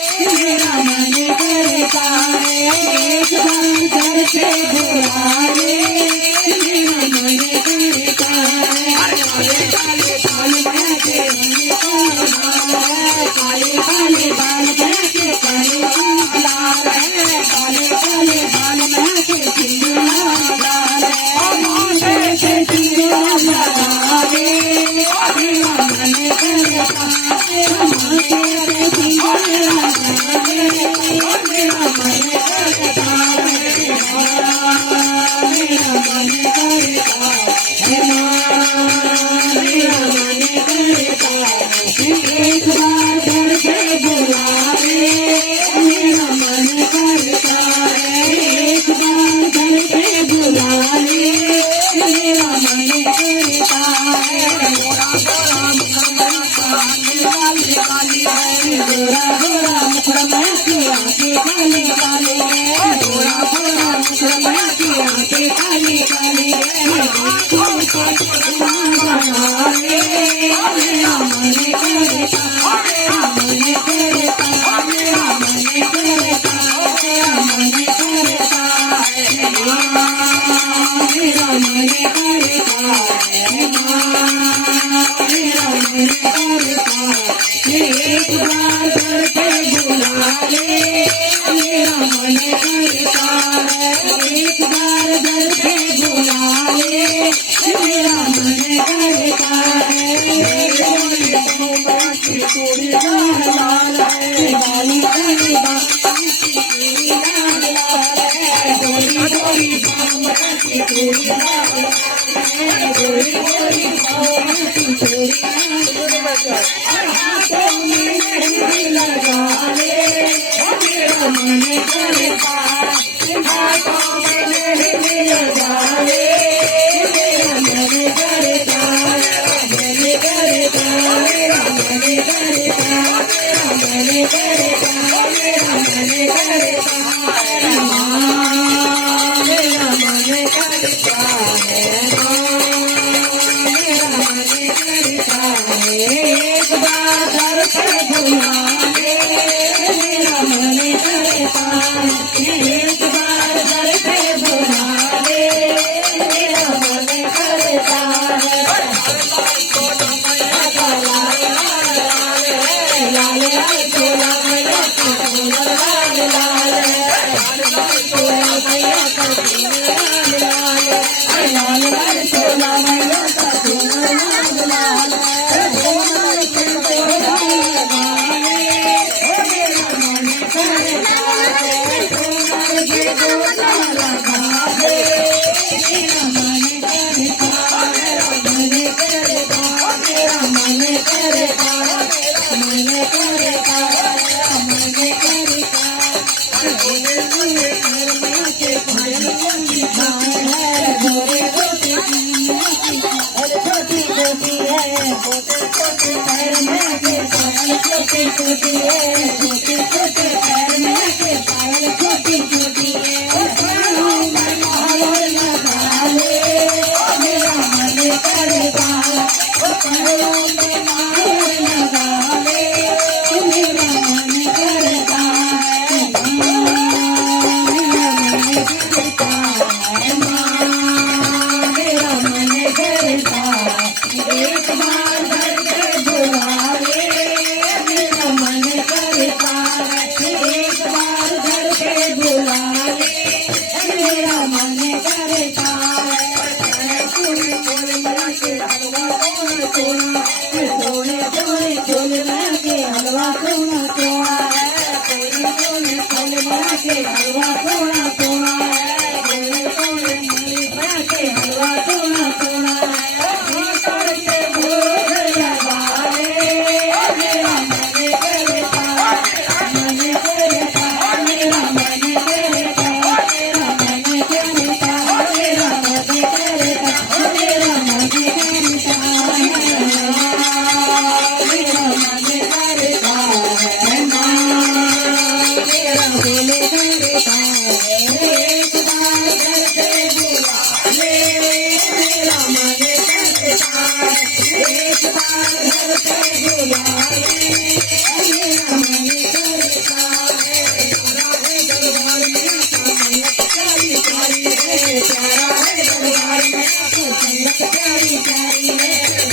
मेरा मन करता है एक बार घर से बुला ले। मेरा मन करता है काले काले बाल बना के काले काले बाल बना के काले लाल है काले काले बाल बना के लाल है सिंदूर लगा दे। मेरा मन करता है तेरे सिंदूर लगा दे। मेरा मन करता है मेरा मन करता है मेरा मन करता है एक बार घर से बुला ले। मेरा मन करता है एक बार घर से बुला ले। मेरा मन करता है गोरा गोरा मुखड़ा में की आंखें काली काली गोरा गोरा मुखड़ा में की आंखें काली काली मेरा मन करता मेरा मन करता मेरा मन करता मेरा मन करता मेरा मन करता मेरा मन करता एक बार घर पे बुला ले। मेरा मन करता है एक बार घर पे बुला ले। मेरा मन करता है थोड़ी लाल लाल है बाली काली बाली लाल लाल है गोरी गोरी बाम की थोड़ी लाल है गोरी गोरी बाम की थोड़ी हाथों में मेहंदी लगा ले। मेरा मन करता हाथों में मेहंदी लगा ले। मेरा मन करता मन करता मेरा मन करता मेरा मन करता मेरा मन करता मेरा मन करता है मेरा मन करता है एक बार घर से बुला ले। मेरा मन करता एक बार घर से बुला ले। मेरा मन करता है लाल लाल चोला मैया का लाल लाल चोला मैया का लाल लाल लाल चोला मैया का लाल लाल बोले प्यारा है दरबार में आके संगत प्यारी प्यारी है